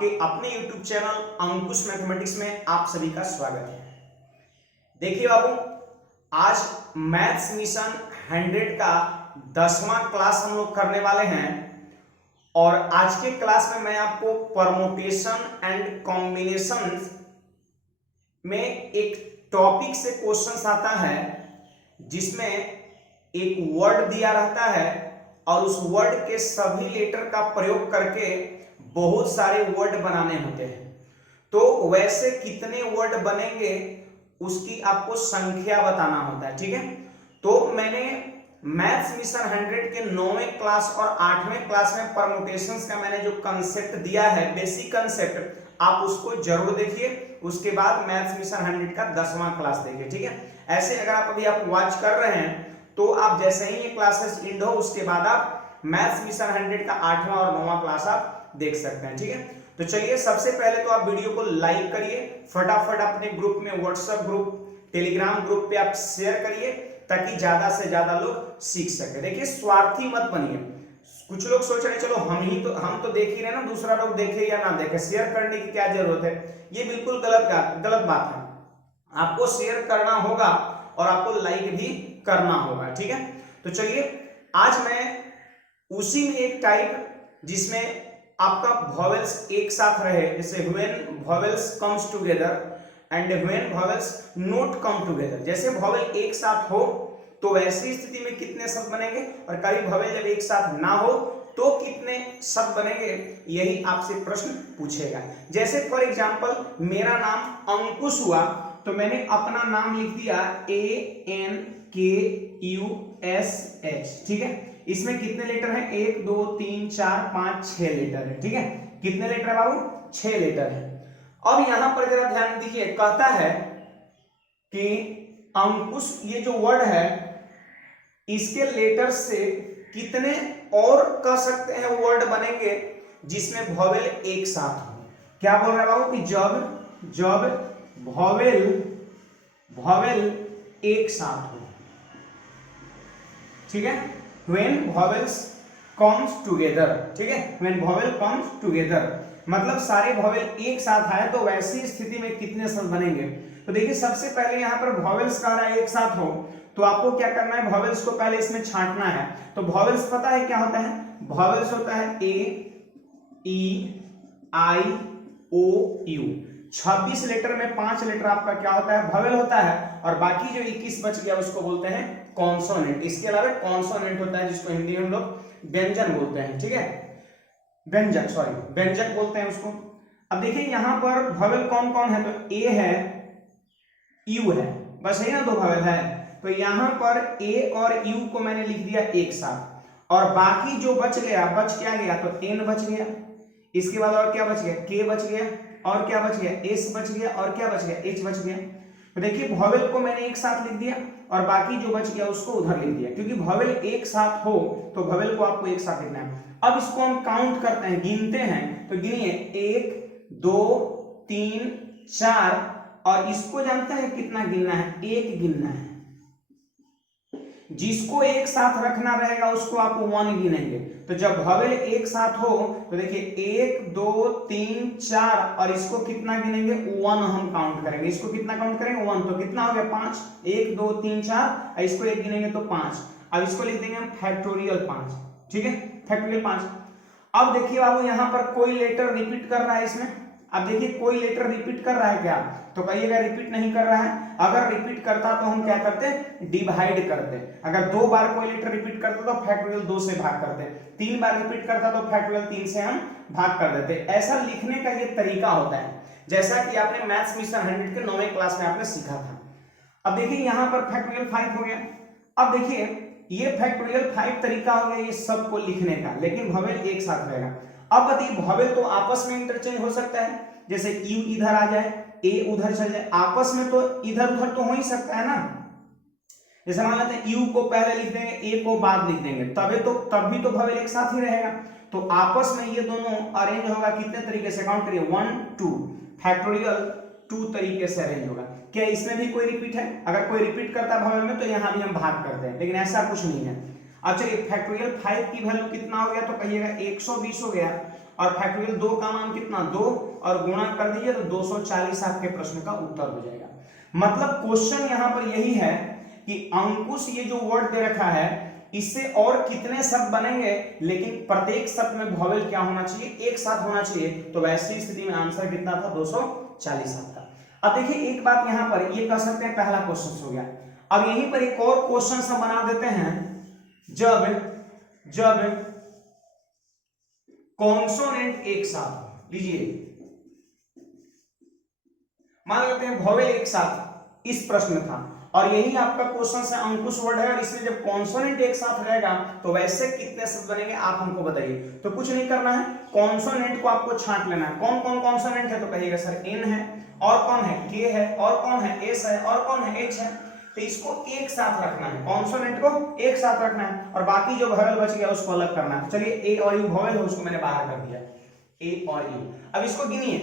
आपके अपने YouTube channel अंकुश mathematics में आप सभी का स्वागत है। देखिए बाबू, आज मैथ्स मिशन 100 का 10वां क्लास हम लोग करने वाले हैं और आज के क्लास में मैं आपको परमुटेशन एंड कॉम्बिनेशन में एक टॉपिक से क्वेश्चन आता है जिसमें एक वर्ड दिया रहता है और उस वर्ड के सभी लेटर का प्रयोग करके बहुत सारे वर्ड बनाने होते हैं। तो वैसे कितने वर्ड बनेंगे उसकी आपको संख्या बताना होता है, ठीक है। तो मैंने मैथ्स मिशन 100 के 9वें क्लास और 8वें क्लास में परमुटेशंस का मैंने जो कंसेप्ट दिया है, बेसिक कंसेप्ट, आप उसको जरूर देखिए। उसके बाद मैथ्स मिशन 100 का 10वां क्लास देखिए, ठीक है। ऐसे अगर आप अभी वॉच कर रहे हैं तो आप जैसे ही ये क्लासेस एंड हो उसके बाद आप मैथ्स मिशन 100 का 8वां और 9वां क्लास आप देख सकते हैं, ठीक है। तो चलिए, सबसे पहले तो आप वीडियो को लाइक करिए, फटाफट अपने ग्रुप में, व्हाट्सएप ग्रुप, टेलीग्राम ग्रुप पे आप शेयर करिए ताकि ज्यादा से ज्यादा लोग सीख सके। देखिए, स्वार्थी मत बनिए। कुछ लोग सोच रहे चलो हम तो देख ही रहे ना, दूसरा लोग देखे या ना देखे, शेयर करने की क्या जरूरत है। ये बिल्कुल गलत बात है। आपको शेयर करना होगा और आपको लाइक भी करना होगा, ठीक है। तो चलिए, आज मैं उसी में एक टाइप जिसमें आपका वॉवेल्स एक साथ रहे, जैसे when vowels comes together and when vowels not come together. जैसे वॉवेल एक साथ हो तो वैसी स्थिति में कितने शब्द बनेंगे और कभी वॉवेल जब एक साथ ना हो तो कितने शब्द बनेंगे, यही आपसे प्रश्न पूछेगा। जैसे फॉर एग्जांपल मेरा नाम अंकुश हुआ तो मैंने अपना नाम लिख दिया ANKUSH, ठीक है। इसमें कितने लेटर हैं? 1 2 3 4 5 6 लेटर है, ठीक है। कितने लेटर है बाबू? 6 लेटर है। अब यहां पर जरा ध्यान दीजिए, कहता है कि अंकुश, ये जो वर्ड है इसके लेटर से कितने और कह सकते हैं वर्ड बनेंगे जिसमें वॉवेल एक साथ हो। क्या बोल रहा है बाबू कि जब वॉवेल एक साथ हो, ठीक है। when vowels comes together, ठीक है। when vowel comes together मतलब सारे वॉवेल एक साथ आए तो वैसी स्थिति में कितने शब्द बनेंगे। तो देखिए, सबसे पहले यहाँ पर वॉवेल्स कह रहा है एक साथ हो तो आपको क्या करना है, वॉवेल्स को पहले इसमें छांटना है। तो वॉवेल्स पता है क्या होता है? वॉवेल्स होता है AEIOU। 26 लेटर में 5 लेटर आपका क्या होता है? वॉवेल होता है और बाकी जो 21 बच गया उसको बोलते हैं कॉन्सोनेंट। इसके अलावा कॉन्सोनेंट होता है जिसको हिंदी में हम लोग व्यंजन बोलते हैं, ठीक है। व्यंजक बोलते हैं उसको। अब देखिए यहाँ पर वॉवेल कौन कौन है, तो ए है, यू है, बस है ना, 2 वॉवेल है। तो यहाँ पर ए और यू को मैंने लिख दिया एक साथ और बाकी जो बच क्या गया, तो एन बच गया। इसके बाद और क्या बच गया? के बच गया और क्या बच गया? एस बच गया और क्या बच गया? एच बच गया। तो देखिए, वॉवेल को मैंने एक साथ लिख दिया और बाकी जो बच गया उसको उधर लिख दिया, क्योंकि वॉवेल एक साथ हो तो वॉवेल को आपको एक साथ लिखना है। अब इसको हम काउंट करते हैं, गिनते हैं। तो गिनिए, 1 2 3 4 और इसको जानते हैं कितना गिनना है? 1 गिनना है। जिसको एक साथ रखना रहेगा उसको आप 1 गिनेंगे। तो जब वॉवेल एक साथ हो तो देखिए 1 2 3 4 और इसको कितना गिनेंगे? 1 हम काउंट करेंगे। इसको कितना काउंट करेंगे? 1। तो कितना हो गया? 5। 1 2 3 4 और इसको 1 गिनेंगे तो 5। अब इसको लिख देंगे हम फैक्टोरियल 5, ठीक है, फैक्टोरियल 5। अब देखिए बाबू, यहाँ पर कोई लेटर रिपीट कर रहा है इसमें। अब देखिए, कोई लेटर रिपीट कर रहा है क्या? तो कहिएगा रिपीट नहीं कर रहा है। अगर रिपीट करता तो हम क्या करते? डिवाइड करते। अगर 2 बार कोई लेटर रिपीट करता तो फैक्टोरियल 2 से भाग करते। 3 बार रिपीट करता तो फैक्टोरियल 3 से हम भाग कर देते। ऐसा लिखने का ये तरीका होता है, जैसा कि आपने मैथ्स मिशन 100 के 9वें क्लास में आपने सीखा था। अब देखिए, यहाँ पर फैक्टोरियल 5 हो गया। अब देखिए, ये फैक्टोरियल 5 तरीका हो गया ये सब को लिखने का, लेकिन वॉवेल एक साथ रहेगा। अब बताइए, वॉवेल तो आपस में इंटरचेंज हो सकता है, जैसे यू इधर आ जाए, ए उधर चल जाए, आपस में तो इधर उधर तो हो ही सकता है ना। जैसे मान लेते हैं यू को पहले लिख देंगे, ए को बाद लिख देंगे, तब भी तो वॉवेल एक साथ ही रहेगा। तो आपस में ये दोनों अरेंज होगा कितने तरीके से? काउंट करिए, 1 2 फैक्टोरियल 2 तरीके से अरेंज होगा। क्या इसमें भी कोई रिपीट है? अगर कोई रिपीट करता है वॉवेल में तो यहाँ भी हम भाग करते हैं, लेकिन ऐसा कुछ नहीं है। अब चलिए, फैक्टोरियल 5 की वैल्यू कितना हो गया? तो कहिएगा 120 हो गया और फैक्टोरियल 2 का मान कितना 2 और गुणा कर दीजिए तो 240 आपके प्रश्न का उत्तर हो जाएगा। मतलब क्वेश्चन यहां पर यही है कि अंकुश ये जो वर्ड दे रखा है इससे और कितने शब्द बनेंगे, लेकिन प्रत्येक शब्द में वॉवेल क्या होना चाहिए, एक साथ होना चाहिए। तो वैसी स्थिति में आंसर कितना था 240 आपका। अब देखिए एक बात यहां पर ये कह सकते हैं पहला क्वेश्चन हो गया। अब यहीं पर एक और क्वेश्चन हम बना देते हैं, जब कॉन्सोनेंट एक साथ, लीजिए मान लेते हैं वॉवेल एक साथ, इस प्रश्न में था और यही आपका क्वेश्चन से अंकुश वर्ड है और इसमें जब कॉन्सोनेंट एक साथ रहेगा तो वैसे कितने शब्द बनेंगे आप हमको बताइए। तो कुछ नहीं करना है, कॉन्सोनेंट को आपको छांट लेना है। कौन कौन कॉन्सोनेंट है तो कहिएगा सर एन है, और कौन है के है, और कौन है एस है, और कौन है एच है। तो इसको एक साथ रखना है, कॉन्सोनेंट को एक साथ रखना है और बाकी जो वॉवेल बच गया उसको अलग करना है। चलिए ए और यू वॉवेल है उसको मैंने बाहर कर दिया, ए और यू। अब इसको गिनिए,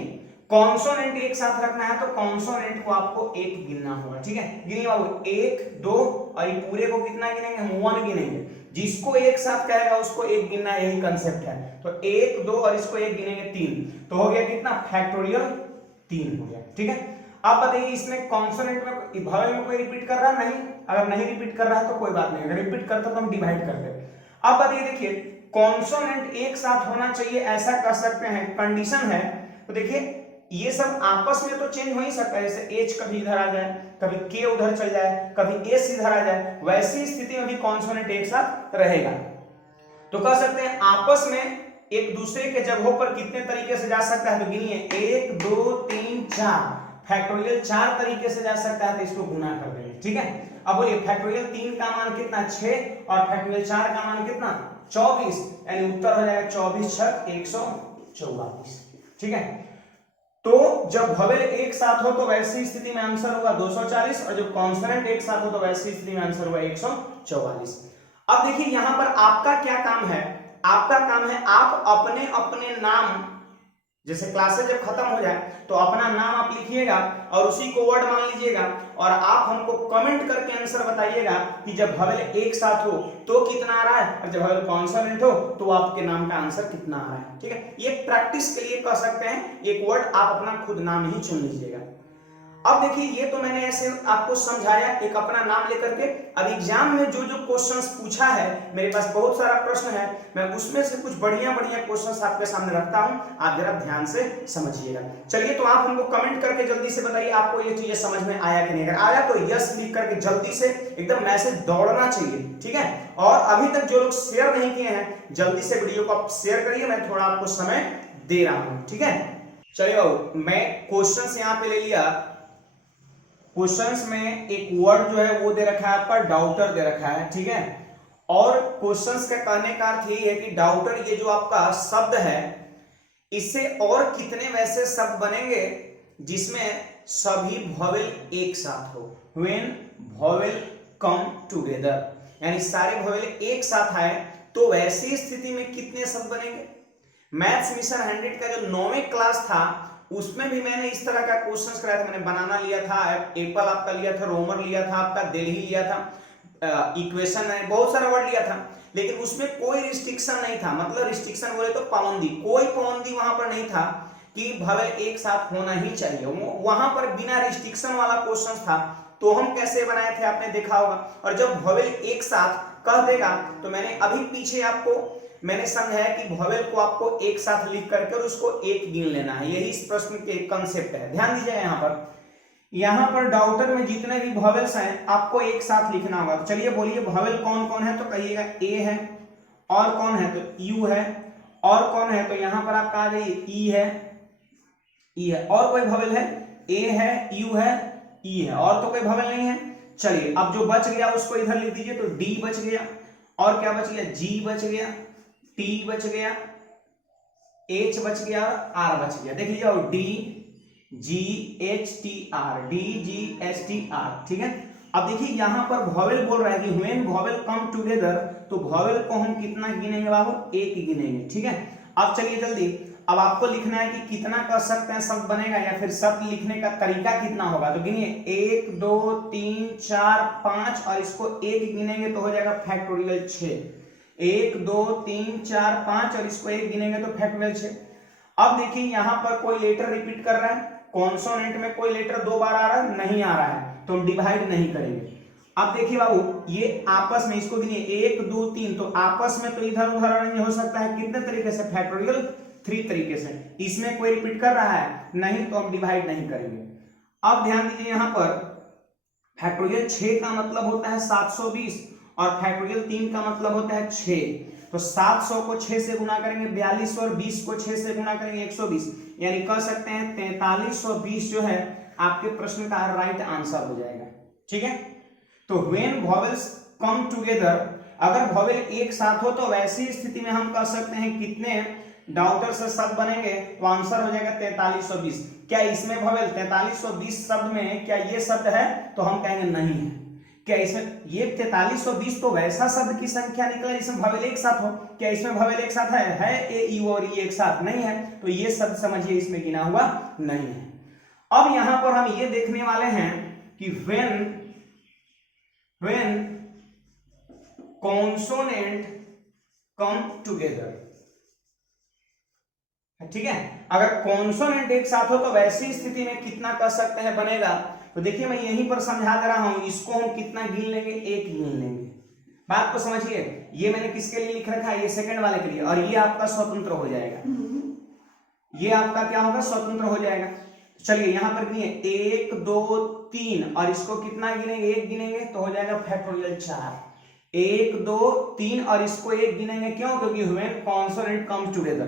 कॉन्सोनेंट एक साथ रखना है तो कॉन्सोनेंट को आपको एक गिनना होगा, ठीक है। गिनिए बाबू, 1 2 और ये पूरे को कितना गिनेंगे, हम 1 गिनेंगे। जिसको एक साथ कहेगा उसको एक गिनना, यही कंसेप्ट है। तो 1 2 और इसको एक गिनेंगे 3, तो हो गया कितना फैक्टोरियल 3 हो गया, ठीक है। आप बताइए इसमें कॉन्सोनेंट में वॉवेल में कोई रिपीट कर रहा है नहीं, अगर नहीं रिपीट कर रहा है तो कोई बात नहीं, अगर रिपीट करता तो हम डिवाइड करते। अब बताइए देखिए कॉन्सोनेंट एक साथ होना चाहिए ऐसा कर सकते हैं, कंडीशन है। तो देखिए ये सब आपस में तो चेंज हो ही सकता है, जैसे एच कभी इधर आ जाए, कभी के उधर चल जाए, कभी एस इधर आ जाए, वैसी स्थिति में भी कॉन्सोनेंट एक साथ रहेगा। तो कह सकते हैं आपस में एक दूसरे के जगहों पर कितने तरीके से जा सकता है, तो गिनिए 1 2 3 4, फैक्टोरियल 4 तरीके से जा सकता है, तो इसको गुना कर देंगे, ठीक है। अब बोलिए फैक्टोरियल 3 का मान कितना 6 और फैक्टोरियल 4 का मान कितना 24, यानी उत्तर हो जाएगा 24 6 144, ठीक है। तो जब वॉवेल एक साथ हो तो वैसी स्थिति में आंसर होगा 240 और जब कॉन्सोनेंट एक साथ हो तो वैसी स्थिति में आंसर होगा 144। अब देखिए यहां पर आपका क्या काम है, आपका काम है आप अपने अपने नाम, जैसे क्लासेस जब खत्म हो जाए तो अपना नाम आप लिखिएगा और उसी को वर्ड मान लीजिएगा और आप हमको कमेंट करके आंसर बताइएगा कि जब वॉवेल एक साथ हो तो कितना आ रहा है और जब वॉवेल कॉन्सोनेंट हो तो आपके नाम का आंसर कितना आ रहा है, ठीक है। ये प्रैक्टिस के लिए कह सकते हैं, एक वर्ड आप अपना खुद नाम ही चुन लीजिएगा। अब देखिए ये तो मैंने ऐसे आपको समझाया एक अपना नाम लेकर के। अब एग्जाम में जो जो क्वेश्चंस पूछा है, मेरे पास बहुत सारा प्रश्न है, मैं उसमें से कुछ बढ़िया बढ़िया क्वेश्चंस आपके सामने रखता हूं, आप जरा ध्यान से समझिएगा। चलिए तो आप हमको कमेंट करके जल्दी से बताइए आपको ये चीजें समझ में आया कि नहीं। अगर आया तो यस लिख करके जल्दी से एकदम मैसेज दौड़ना चाहिए, ठीक है। और अभी तक जो लोग शेयर नहीं किए हैं जल्दी से वीडियो को आप शेयर करिए, मैं थोड़ा आपको समय दे रहा हूं, ठीक है। चलिए बाबू मैं क्वेश्चंस यहाँ पे ले लिया। क्वेश्चंस में एक वर्ड जो है वो दे रखा है आपका डाउटर दे रखा है, ठीक है। और क्वेश्चंस का कहने का अर्थ ये है कि डाउटर ये जो आपका शब्द है इससे और कितने वैसे शब्द बनेंगे जिसमें सभी वॉवेल एक साथ हो, व्हेन वॉवेल कम टुगेदर, यानी सारे वॉवेल एक साथ आए तो वैसी स्थिति में कितने शब्द बनेंगे। मैथ्स मिशन 100 का जो 9वें क्लास था उसमें भी मैंने इस तरह का क्वेश्चंस कराया था। मैंने बनाना लिया था, एप्पल आपका लिया था, रोमर लिया था, आपका दिल्ली लिया था, इक्वेशन है, बहुत सारा वर्ड लिया था, लेकिन उसमें कोई रिस्ट्रिक्शन नहीं था। मतलब रिस्ट्रिक्शन बोले तो पाबंदी, कोई पाबंदी वहां पर नहीं था कि वॉवेल एक साथ होना ही चाहिए, वहां पर बिना रिस्ट्रिक्शन वाला क्वेश्चन था। तो हम कैसे बनाए थे आपने देखा होगा। और जब वॉवेल एक साथ कह देगा तो मैंने अभी पीछे आपको मैंने समझाया कि वॉवेल को आपको एक साथ लिख करके और उसको एक गिन लेना है, यही इस प्रश्न के कंसेप्ट है। ध्यान दीजिए यहाँ पर डाउटर में जितने भी वॉवेल्स हैं आपको एक साथ लिखना होगा। तो चलिए बोलिए वॉवेल कौन कौन है, तो कहिएगा ए है, और कौन है तो यू है, और कौन है तो यहाँ पर आपका आ जाइए ई है, ई है, और कोई वॉवेल है ए है, यू है, ई है, और तो कोई वॉवेल नहीं है। चलिए अब जो बच गया उसको इधर लिख दीजिए, तो डी बच गया, और क्या बच गया जी बच गया, टी बच गया, एच बच गया और आर बच गया। देख लीजिए D G H T R, D G H T R, ठीक है। अब देखिए यहां पर वॉवेल बोल रहा है कि व्हेन वॉवेल कम टुगेदर, तो वॉवेल को हम कितना गिनेंगे बाबू, एक गिनेंगे, ठीक है। अब चलिए जल्दी, अब आपको लिखना है कि कितना कर सकते हैं शब्द बनेगा या फिर शब्द लिखने का तरीका कितना होगा। तो गिनिए 1 2 3 4 5 और इसको एक गिनेंगे तो हो जाएगा फैक्टोरियल 6। 1 2 3 4 5 और इसको एक गिनेंगे तो फैक्टोरियल 6। अब देखिए यहां पर कोई लेटर रिपीट कर रहा है, कॉन्सोनेंट में कोई लेटर 2 बार आ रहा है, नहीं आ रहा है, तो हम डिवाइड नहीं करेंगे। अब देखिए बाबू ये आपस में इसको गिनिए 1 2 3, तो आपस में तो इधर उधर नहीं हो सकता है, कितने तरीके से, फैक्टोरियल 3 तरीके से। इसमें कोई रिपीट कर रहा है नहीं, तो हम डिवाइड नहीं करेंगे। अब ध्यान दीजिए यहां पर फैक्टोरियल 6 का मतलब होता है 720 और फैक्टोरियल 3 का मतलब होता है 6। तो 700 को 6 से गुना करेंगे 42 और 20 को 6 से गुना करेंगे 120, यानी कह सकते हैं 4320 जो है आपके प्रश्न का राइट आंसर हो जाएगा। ठीक है, तो व्हेन वॉवेल्स कम टुगेदर, अगर वॉवेल एक साथ हो तो वैसी स्थिति में हम कह सकते हैं कितने डाउटर से शब्द बनेंगे, तो आंसर हो जाएगा 4320। क्या इसमें वॉवेल 4320 शब्द में क्या ये शब्द है, तो हम कहेंगे नहीं है। क्या इसमें ये 4320 तो वैसा शब्द की संख्या निकले जिसमें वॉवेल एक साथ हो, क्या इसमें वॉवेल एक साथ है ए ई और ई एक साथ नहीं है, तो ये शब्द समझिए इसमें गिना हुआ नहीं है। अब यहां पर हम ये देखने वाले हैं कि व्हेन कॉन्सोनेंट कम टुगेदर, ठीक है, अगर कॉन्सोनेंट एक साथ हो तो वैसी स्थिति में कितना कह सकते हैं बनेगा। तो देखिए मैं यहीं पर समझा दे रहा हूं, इसको हम कितना गिन लेंगे, 1 गिन लेंगे। बात को समझिए, ये मैंने किसके लिए लिख रखा है, ये सेकंड वाले के लिए, और ये आपका स्वतंत्र हो जाएगा, ये आपका क्या होगा, स्वतंत्र हो जाएगा। चलिए यहां पर गिनिए 1 2 3 और इसको कितना गिनेंगे, 1 गिनेंगे तो हो जाएगा फैक्टोरियल 4। 1 2 3 और इसको 1 गिनेंगे, क्यों, क्योंकि व्हेन कॉन्सोनेंट कम टुगेदर,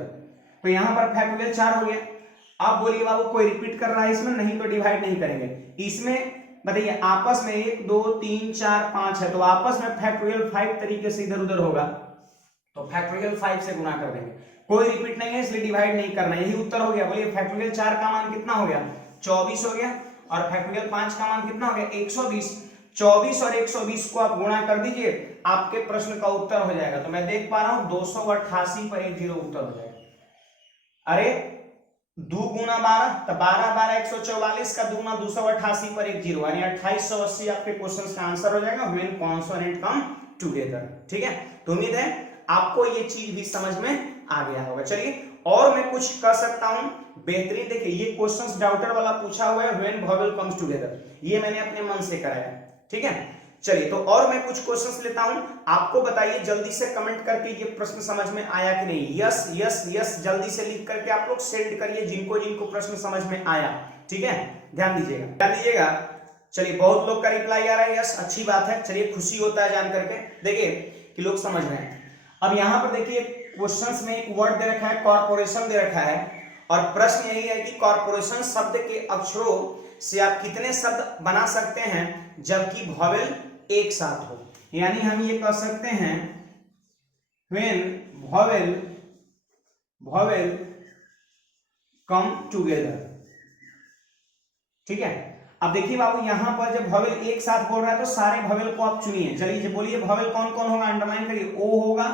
तो यहां पर फैक्टोरियल 4 हो गया। अब बोलिए बाबू कोई रिपीट कर रहा है इसमें, नहीं, तो डिवाइड नहीं करेंगे। इसमें बताइए आपस में 1 2 3 4 5 है, तो आपस में फैक्टोरियल 5 तरीके से इधर उधर होगा, तो फैक्टोरियल 5 से गुना कर देंगे। कोई रिपीट नहीं है इसलिए डिवाइड नहीं करना, यही उत्तर हो गया। बोलिए फैक्टोरियल 4 का मान कितना हो गया, 24 हो गया, और फैक्टोरियल 5 का मान कितना हो गया, 120। 24 और 120 को आप गुणा कर दीजिए, आपके प्रश्न का उत्तर हो जाएगा। तो मैं देख पा रहा हूं 288 पर 10 उत्तर हो जाएगा। अरे 2 गुना 12, तो 12 12 144 का दूना 288 पर 10, यानी 2880 आपके क्वेश्चन का आंसर हो जाएगा व्हेन कॉन्सोनेंट कम टुगेदर। ठीक है, तो उम्मीद है आपको ये चीज भी समझ में आ गया होगा। चलिए और मैं कुछ कर सकता हूं बेहतरीन। देखिए ये क्वेश्चंस डाउटर वाला पूछा हुआ है, व्हेन वॉवेल कम्स टुगेदर, ये मैंने अपने मन से कराया। ठीक है, चलिए तो और मैं कुछ क्वेश्चंस लेता हूं, आपको बताइए जल्दी से कमेंट करके ये प्रश्न समझ में आया कि नहीं। यस यस यस जल्दी से लिख करके आप लोग सेंड करिए जिनको जिनको प्रश्न समझ में आया। ठीक है, ध्यान दीजिएगा। चलिए बहुत लोग का रिप्लाई आ रहा है, यस, अच्छी बात है। चलिए खुशी होता है जान करके, देखिए कि लोग समझ रहे हैं। अब यहां पर देखिए क्वेश्चंस में एक वर्ड दे रखा है, कॉर्पोरेशन दे रखा है, और प्रश्न यही है कि कॉर्पोरेशन शब्द के अक्षरों से आप कितने शब्द बना सकते हैं जबकि वॉवेल एक साथ हो। यानी हम ये कह सकते हैं व्हेन वॉवेल कम टुगेदर। ठीक है, अब देखिए बाबू यहां पर जब वॉवेल एक साथ बोल रहा है तो सारे वॉवेल को आप चुनिए। चलिए बोलिए वॉवेल कौन कौन होगा, अंडरलाइन करिए। ओ होगा,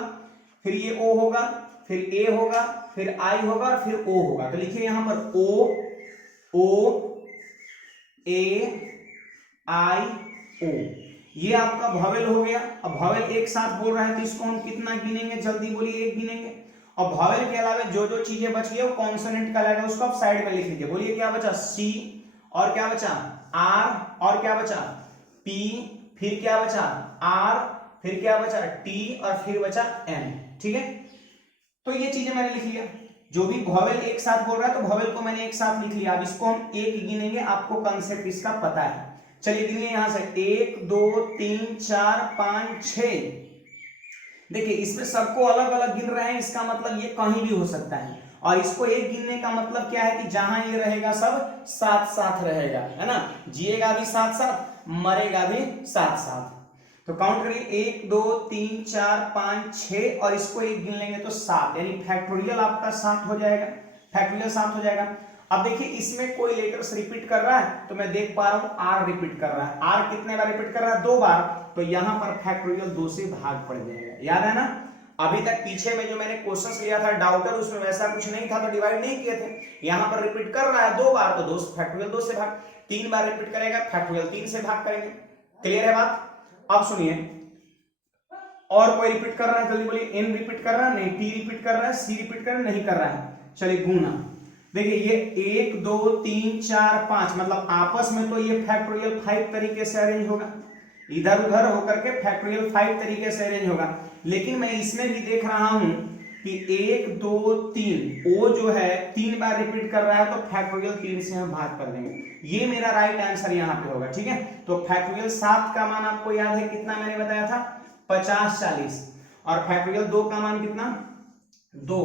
फिर ये ओ होगा, फिर ए होगा, फिर आई होगा और फिर ओ होगा। तो लिखिए यहां पर ओ ए आई ओ, ये आपका वॉवेल हो गया। अब वॉवेल एक साथ बोल रहा है तो इसको हम कितना गिनेंगे, जल्दी बोलिए, 1 गिनेंगे। और वॉवेल के अलावा जो जो चीजें बच गई वो कॉन्सोनेंट का लगेगा, उसको आप साइड में लिख लीजिए। बोलिए क्या बचा, सी, और क्या बचा आर, और क्या बचा पी, फिर क्या बचा आर, फिर क्या बचा टी, और फिर बचा एम। ठीक है, तो ये चीजें मैंने लिख लिया। जो भी वॉवेल एक साथ बोल रहा है तो वॉवेल को मैंने एक साथ लिख लिया। अब इसको हम 1 गिनेंगे, आपको कंसेप्ट इसका पता है। चलिए गिनिए यहां से 1 2 3 4 5 6। देखिए इसमें सबको अलग अलग गिन रहे हैं, इसका मतलब ये कहीं भी हो सकता है। और इसको 1 गिनने का मतलब क्या है कि जहां ये रहेगा सब साथ साथ रहेगा, है ना, जिएगा भी साथ साथ, मरेगा भी साथ साथ। तो काउंट करिए 1 2 3 4 5 6 और इसको 1 गिन लेंगे तो 7, यानी फैक्टोरियल आपका 7 हो जाएगा, फैक्टोरियल 7 हो जाएगा। अब देखिए इसमें कोई लेटर्स रिपीट कर रहा है तो मैं देख पा रहा हूं आर रिपीट कर रहा है। आर कितने बार रिपीट कर रहा है, 2 बार, तो यहां पर फैक्टोरियल 2 से भाग पड़ जाएगा। याद है ना, अभी तक पीछे में जो मैंने क्वेश्चंस लिया था डाउटर, उसमें वैसा कुछ नहीं था तो डिवाइड नहीं किए थे। यहां पर रिपीट कर रहा है 2 बार तो 2 फैक्टोरियल 2 से भाग, 3 बार रिपीट करेगा फैक्टोरियल 3 से भाग करेंगे। क्लियर है बात। अब सुनिए और कोई रिपीट कर रहा है, जल्दी बोलिए। एन रिपीट कर रहा है, नहीं, टी रिपीट कर रहा है, सी रिपीट कर रहा है, नहीं कर रहा है। चलिए गुना, देखिए ये 1 2 3 4 5 मतलब आपस में तो ये फैक्टोरियल 5 तरीके से अरेंज होगा, इधर उधर होकर के फैक्टोरियल 5 तरीके से अरेंज होगा। लेकिन मैं इसमें भी देख रहा हूं कि 1 2 3 ओ जो है 3 बार रिपीट कर रहा है, तो फैक्टोरियल 3 से हम भाग कर देंगे, ये मेरा राइट आंसर यहाँ पे होगा। ठीक है, तो फैक्टोरियल 7 का मान आपको याद है कितना मैंने बताया था, 50 40, और फैक्टोरियल 2 का मान कितना 2,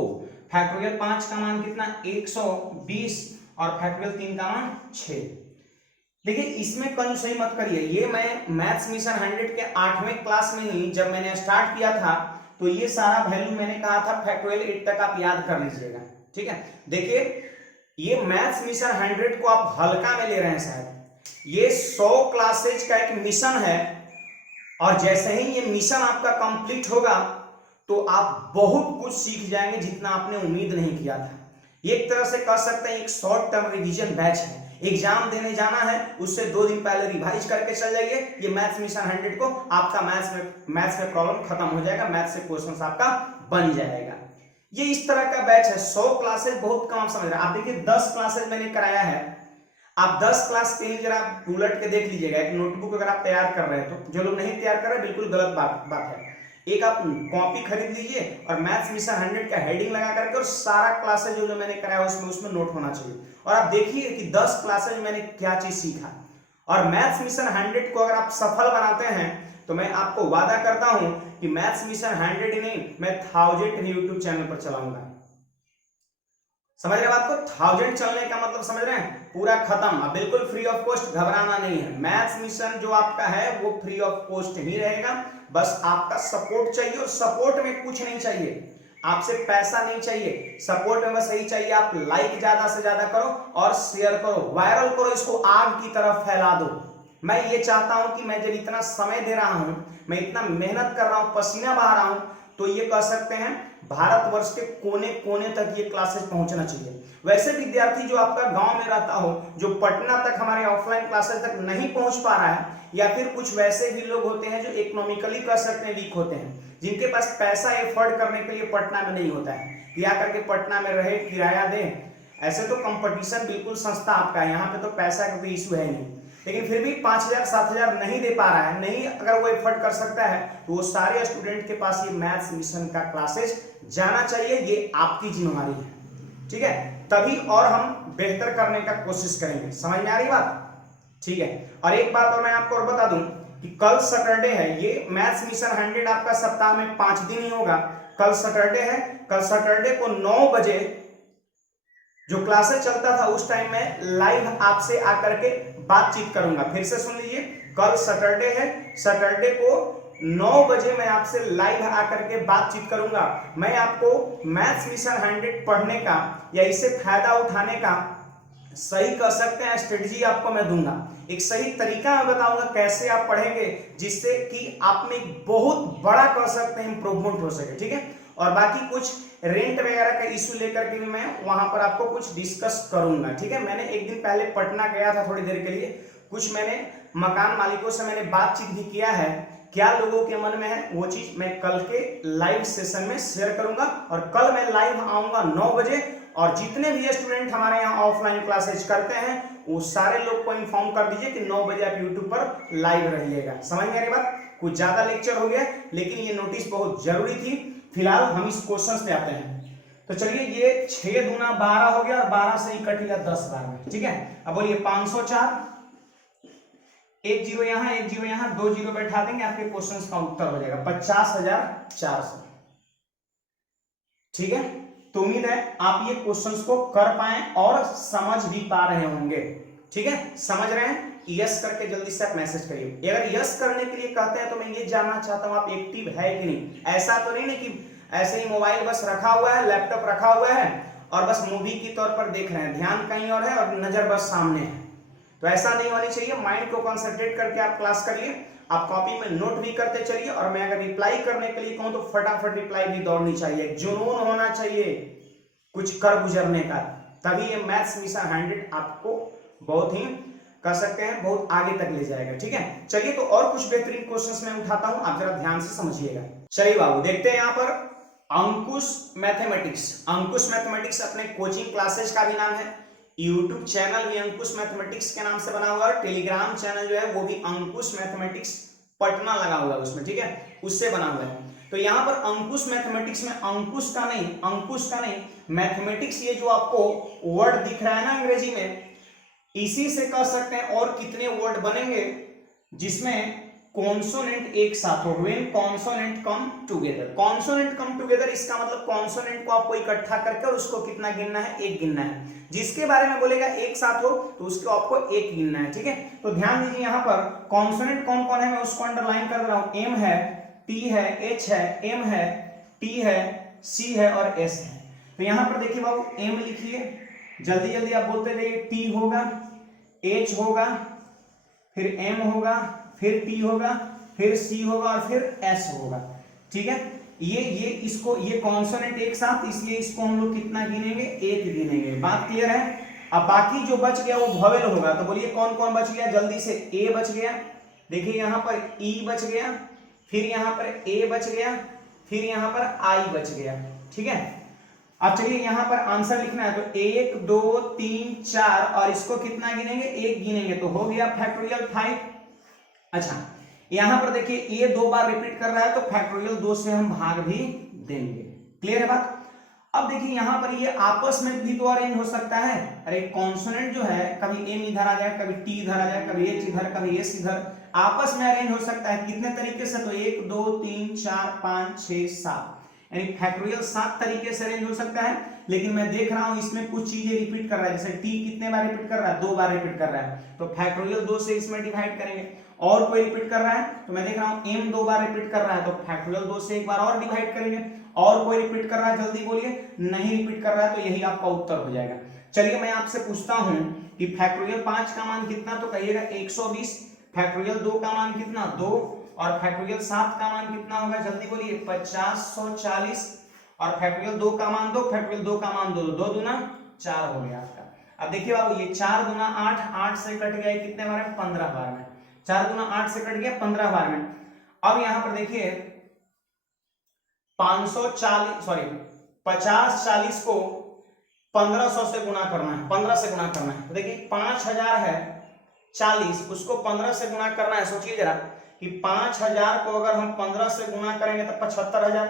फैक्टोरियल 5 का मान कितना 120, और फैक्टोरियल 3 का मान 6। देखिए इसमें कंजूसई मत करिए, ये मैं मैथ्स मिशन 100 के 8वें क्लास में ही जब मैंने स्टार्ट किया था तो ये सारा वैल्यू मैंने कहा था फैक्टोरियल 8 तक आप याद कर लीजिएगा। ठीक है, देखिए ये मैथ्स मिशन 100 को आप हल्का में ले रहे हैं शायद, ये 100 क्लासेज का एक मिशन है, और जैसे ही ये मिशन आपका कंप्लीट होगा तो आप बहुत कुछ सीख जाएंगे जितना आपने उम्मीद नहीं किया था। ये एक तरह से कह सकते हैं एक शॉर्ट टर्म रिवीजन बैच है, एग्जाम देने जाना है उससे 2 दिन पहले रिवाइज करके चल जाइए, ये मैथ्स मिशन 100 को आपका मैथ्स में प्रॉब्लम खत्म हो जाएगा, मैथ्स से क्वेश्चन आपका बन जाएगा। ये इस तरह का बैच है, 100 क्लासेस बहुत कम समझ रहे हैं आप। देखिए 10 क्लासेस मैंने कराया है, आप 10 क्लास के लिए जरा आप उलट के देख लीजिएगा, एक नोटबुक अगर आप तैयार कर रहे हैं, तो जो लोग नहीं तैयार कर रहे बिल्कुल गलत बात है, एक आप कॉपी खरीद लीजिए और मैथ्स मिशन 100 का हेडिंग लगा करके और सारा क्लासेस जो मैंने कराया उसमें नोट होना चाहिए, और आप देखिए कि 10 क्लासेस में मैंने क्या चीज सीखा। और मैथ्स मिशन 100 को अगर आप सफल बनाते हैं तो मैं आपको वादा करता हूं कि मैथ्स मिशन 100 ही नहीं, मैं 1000 यूट्यूब चैनल पर चलाऊंगा। समझ रहे बात को, 1000 चलने का मतलब समझ रहे हैं, पूरा खत्म, अब बिल्कुल फ्री ऑफ कॉस्ट, घबराना नहीं है। मैथ्स मिशन जो आपका है वो फ्री ऑफ कॉस्ट ही रहेगा, बस आपका सपोर्ट चाहिए, और सपोर्ट में कुछ नहीं चाहिए, आपसे पैसा नहीं चाहिए, सपोर्ट में बस यही चाहिए आप लाइक ज्यादा से ज्यादा करो और शेयर करो, वायरल करो, इसको आग की तरफ फैला दो। मैं ये चाहता हूं कि मैं जब इतना समय दे रहा हूं, मैं इतना मेहनत कर रहा हूं, पसीना बहा रहा हूं, तो ये कह सकते हैं भारतवर्ष के कोने कोने तक ये क्लासेस पहुंचना चाहिए। वैसे विद्यार्थी जो आपका गांव में रहता हो, जो पटना तक हमारे ऑफलाइन क्लासेस तक नहीं पहुंच पा रहा है, या फिर कुछ वैसे भी लोग होते हैं जो इकोनॉमिकली कह सकते हैं वीक होते हैं, जिनके पास पैसा एफोर्ड करने के लिए पटना में नहीं होता है कि आकर के पटना में रहे, किराया दे, ऐसे तो कंपटीशन बिल्कुल सस्ता आपका है, यहाँ पे तो पैसा का कोई इशू है नहीं, लेकिन फिर भी 5000 7000 नहीं दे पा रहा है, नहीं अगर वो एफर्ट कर सकता है, तो वो सारे स्टूडेंट के पास ये मैथ्स मिशन का क्लासेस जाना चाहिए, ये आपकी जिम्मेवारी है। ठीक है, तभी और हम बेहतर करने का कोशिश करेंगे। समझ में आ रही बात? ठीक है, और एक बात और मैं आपको और बता दूं कि कल सैटरडे है, ये मैथ्स मिशन 100 आपका सप्ताह में 5 दिन ही होगा, कल सैटरडे है, कल सैटरडे को 9 बजे जो क्लासेस चलता था उस टाइम में लाइव आपसे आकर के बातचीत करूंगा। फिर से सुन लीजिए, कल सैटरडे है, सैटरडे को 9 बजे मैं आपसे लाइव आकर के बातचीत करूंगा। मैं आपको मैथ्स मिशन 100 पढ़ने का या इससे फायदा उठाने का सही कह सकते हैं स्ट्रेटजी आपको मैं दूंगा, एक सही तरीका मैं बताऊंगा कैसे आप पढ़ेंगे जिससे कि आप में बहुत बड़ा कह सकते हैं इंप्रूवमेंट हो सके। ठीक है, और बाकी कुछ रेंट वगैरह का इशू लेकर के भी मैं वहां पर आपको कुछ डिस्कस करूंगा। ठीक है, मैंने एक दिन पहले पटना गया था थोड़ी देर के लिए, कुछ मैंने मकान मालिकों से मैंने बातचीत भी किया है, क्या लोगों के मन में है वो चीज मैं कल के लाइव सेशन में शेयर करूंगा। और कल मैं लाइव आऊंगा 9 बजे, और जितने भी स्टूडेंट हमारे यहाँ ऑफलाइन क्लासेज करते हैं वो सारे लोग को इन्फॉर्म कर दीजिए कि 9 बजे आप यूट्यूब पर लाइव रहिएगा। समझ में आ रही बात? कुछ ज्यादा लेक्चर हो गया, लेकिन ये नोटिस बहुत जरूरी थी। फिलहाल हम इस क्वेश्चन पे आते हैं, तो चलिए ये 6 दूना 12 हो गया, और 12 से ही कट गया 10 बार में। ठीक है, अब बोलिए 504, एक जीरो यहाँ, एक जीरो यहाँ, 2 जीरो बैठा देंगे, आपके क्वेश्चन का उत्तर हो जाएगा 50,400। ठीक है, तो उम्मीद है आप ये क्वेश्चंस को कर पाए और समझ भी पा रहे होंगे। ठीक है, समझ रहे हैं? यस करके जल्दी से आप मैसेज करिए। अगर यस करने के लिए कहते हैं तो मैं ये जानना चाहता हूं आप एक्टिव है कि नहीं। ऐसा तो नहीं ना कि ऐसे ही मोबाइल बस रखा हुआ है, लैपटॉप रखा हुआ है और बस मूवी की तौर पर देख रहे हैं, ध्यान कहीं और है और नजर बस सामने है, तो ऐसा नहीं होनी चाहिए। माइंड को कंसंट्रेट करके आप क्लास करिए, आप कॉपी में नोट भी करते चलिए, और मैं अगर रिप्लाई करने के लिए कहूं तो फटाफट रिप्लाई भी दौड़नी चाहिए, जुनून होना चाहिए कुछ कर गुजरने का, तभी ये मैथ्स मिशन 100 आपको बहुत ही कर सकते हैं, बहुत आगे तक ले जाएगा। ठीक है, चलिए तो और कुछ बेहतरीन क्वेश्चंस मैं उठाता हूं, आप जरा ध्यान से समझिएगा। चलिए बाबू देखते हैं यहाँ पर अंकुश मैथमेटिक्स। अंकुश मैथमेटिक्स अपने कोचिंग क्लासेस का भी नाम है, यूट्यूब चैनल भी अंकुश मैथमेटिक्स के नाम से बना हुआ है, टेलीग्राम चैनल जो है वो भी अंकुश मैथमेटिक्स पटना लगा हुआ है उसमें, ठीक है, उससे बना हुआ है। तो यहाँ पर अंकुश मैथमेटिक्स में अंकुश का नहीं मैथमेटिक्स, ये जो आपको वर्ड दिख रहा है ना अंग्रेजी में, इसी से कह सकते हैं और कितने वर्ड बनेंगे जिसमें कॉन्सोनेंट एक साथ हो, when consonant come together. Consonant come together इसका मतलब कॉन्सोनेंट को आपको इकट्ठा करके और उसको कितना गिनना है, एक गिनना है। जिसके बारे में बोलेगा एक साथ हो तो उसको आपको एक गिनना है, ठीक है। तो ध्यान दीजिए यहाँ पर कॉन्सोनेंट कौन कौन है, मैं उसको अंडरलाइन कर रहा हूं। एम है, टी है, एच है, एम है, टी है, सी है और एस है। तो यहाँ पर देखिए बाबू, एम लिखिए, जल्दी जल्दी आप बोलते रहिए। टी होगा, एच होगा, फिर एम होगा, फिर टी होगा, फिर सी होगा और फिर एस होगा, ठीक है। ये कॉन्सोनेंट एक साथ, इसलिए इसको हम लोग कितना गिनेंगे, एक गिनेंगे। बात क्लियर है। अब बाकी जो बच गया वो वोवेल होगा। तो बोलिए कौन कौन बच गया जल्दी से। ए बच गया, देखिए यहाँ पर ई बच गया, फिर यहाँ पर ए बच गया, फिर यहाँ पर आई बच गया, ठीक है। अब चलिए यहाँ पर आंसर लिखना है, तो 1 2 3 4 और इसको कितना गिनेंगे, एक गिनेंगे, तो हो गया फैक्टोरियल 5। अच्छा, यहां पर देखिए ये 2 बार रिपीट कर रहा है तो फैक्टोरियल 2 से हम भाग भी देंगे। क्लियर है बात। अब देखिए यहां पर ये आपस में भी तो अरेंज हो सकता है। अरे कॉन्सोनेंट जो है, कभी एम इधर आ जाए, कभी टी इधर आ जाए, कभी एच इधर, कभी एस इधर, आपस में अरेंज हो सकता है। कितने तरीके से, तो 1 2 3 4 5 6 7, यानी फैक्टोरियल 7 तरीके से अरेंज हो सकता है। लेकिन मैं देख रहा हूं इसमें कुछ चीजें रिपीट कर रहा है, जैसे टी कितने बार रिपीट कर रहा है, 2 बार रिपीट कर रहा है, तो फैक्टोरियल 2 से इसमें डिवाइड करेंगे। और कोई रिपीट कर रहा है, तो मैं देख रहा हूं एम 2 बार रिपीट कर रहा है, तो फैक्टोरियल 2 से एक बार और डिवाइड करेंगे। और कोई रिपीट कर रहा है, जल्दी बोलिए। नहीं रिपीट कर रहा है, तो यही आपका उत्तर हो जाएगा। चलिए मैं आपसे पूछता हूं कि फैक्टोरियल 5 का मान कितना, तो कहिएगा 120। फैक्टोरियल 2 का मान कितना, 2। और फैक्टोरियल 7 का मान कितना होगा, जल्दी बोलिए, 50 और फैक्टोरियल 2 का मान 2, फैक्टोरियल 2 का मान 2, 2 दूना 4 हो गया आपका। अब देखिए बाबू, ये 4 दूना 8, 8 से कट गया कितने बार में, 15 बार में। 4 दूना 8 से कट गया 15 बार में। अब यहां पर देखिए 50 40 को 1500 से गुणा करना है, 15 से गुणा करना है। तो देखिए 5000 है 40, उसको 15 से गुणा करना है। सोचिए जरा कि 5000 को अगर हम 15 से गुणा करेंगे तो 75000।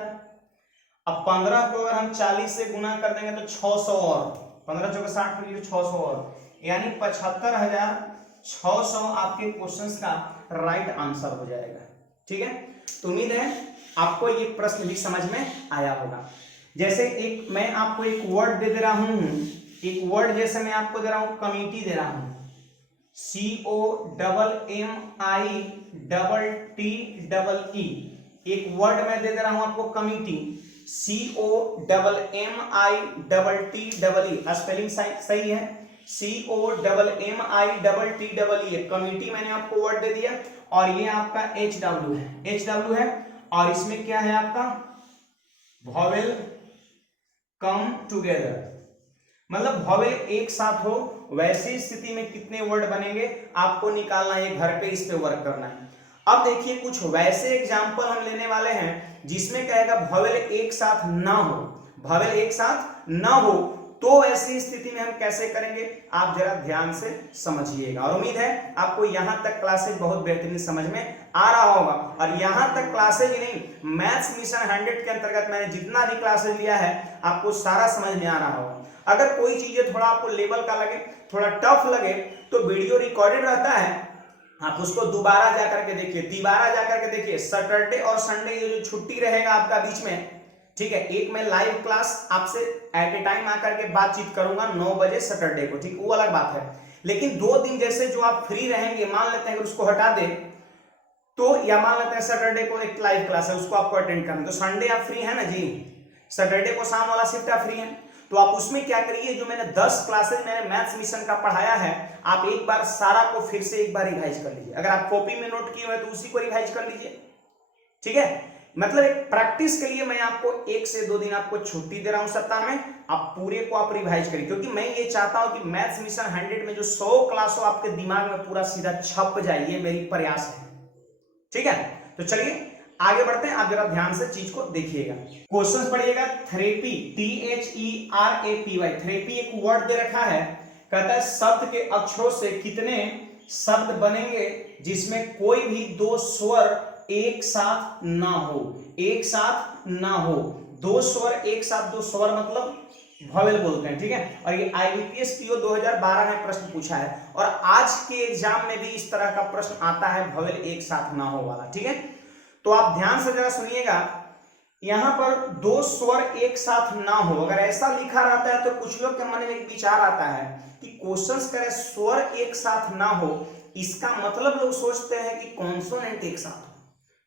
अब 15 को अगर हम 40 से गुणा कर देंगे तो 600 और 15 चौके 60 पर 600 और, यानी 75,600 आपके क्वेश्चंस का राइट आंसर हो जाएगा, ठीक है। तो उम्मीद है आपको ये प्रश्न भी समझ में आया होगा। जैसे एक मैं आपको एक वर्ड दे रहा हूं, एक वर्ड जैसे मैं आपको दे रहा हूं कमिटी दे रहा हूं, COMMITTE। एक वर्ड मैं दे रहा हूं आपको कमिटी, COMMITTE। स्पेलिंग सही है, COMMITTE। कमिटी मैंने आपको वर्ड दे दिया और ये आपका HW है और इसमें क्या है आपका वॉवेल कम टुगेदर, मतलब वॉवेल एक साथ हो। वैसी स्थिति में कितने वर्ड बनेंगे आपको निकालना है, घर पे इस पे वर्क करना है। अब देखिए कुछ वैसे एग्जाम्पल हम लेने वाले हैं जिसमें कहेगा वॉवेल एक साथ ना हो, वॉवेल एक साथ ना हो, तो ऐसी स्थिति में हम कैसे करेंगे, आप जरा ध्यान से समझिएगा। और उम्मीद है आपको यहां तक क्लासेज बहुत बेहतरीन समझ में आ रहा होगा। और यहां तक क्लासेज ही नहीं, मैथ्स मिशन 100 के अंतर्गत मैंने जितना भी क्लासेज लिया है आपको सारा समझ में आ रहा होगा। अगर कोई चीजें थोड़ा आपको लेवल का लगे, थोड़ा टफ लगे, तो वीडियो रिकॉर्डेड रहता है, आप उसको दोबारा जाकर के देखिए, सैटरडे और संडे ये जो छुट्टी रहेगा आपका बीच में, ठीक है, एक मैं लाइव क्लास आपसे एट ए टाइम आकर के बातचीत करूंगा 9 बजे सैटरडे को, ठीक, वो अलग बात है। लेकिन 2 दिन जैसे जो आप फ्री रहेंगे, मान लेते हैं कि उसको हटा दे तो, या मान लेते हैं सैटरडे को एक लाइव क्लास है उसको आपको अटेंड करना, तो संडे आप फ्री है ना जी, सैटरडे को शाम वाला शिफ्ट आप फ्री है, तो आप उसमें क्या करिए, जो मैंने 10 क्लासेस मैंने मैथ्स मिशन का पढ़ाया है, आप एक बार सारा को फिर से एक बार रिवाइज कर लीजिए। अगर आप कॉपी में नोट किए हुए तो उसी को रिवाइज कर लीजिए, ठीक है। मतलब एक प्रैक्टिस के लिए मैं आपको 1 से 2 दिन आपको छुट्टी दे रहा हूं सप्ताह में, आप पूरे को आप रिवाइज करिए, क्योंकि मैं ये चाहता हूं कि मैथ्स मिशन 100 में जो 100 क्लास हो आपके दिमाग में पूरा सीधा छप जाए, ये मेरी प्रयास है, ठीक है। तो चलिए आगे बढ़ते हैं, आप जरा ध्यान से चीज को देखिएगा। क्वेश्चन पढ़िएगा। थेरेपी, THERAPY, थेरेपी एक वर्ड दे रखा है, कहता है शब्द के अक्षरों से कितने शब्द बनेंगे जिसमें कोई भी दो स्वर एक साथ ना हो, एक साथ ना हो। दो स्वर एक साथ, दो स्वर मतलब वॉवेल बोलते हैं, ठीक है। और ये IBPS PO 2012 में प्रश्न पूछा है, और आज के एग्जाम में भी इस तरह का प्रश्न आता है, वॉवेल एक साथ ना हो वाला, ठीक है। तो आप ध्यान से जरा सुनिएगा, यहां पर दो स्वर एक साथ ना हो, अगर ऐसा लिखा रहता है तो कुछ लोग के मन में एक विचार आता है कि क्वेश्चंस करे स्वर एक साथ ना हो, इसका मतलब लोग सोचते हैं कि कॉन्सोनेंट एक साथ हो।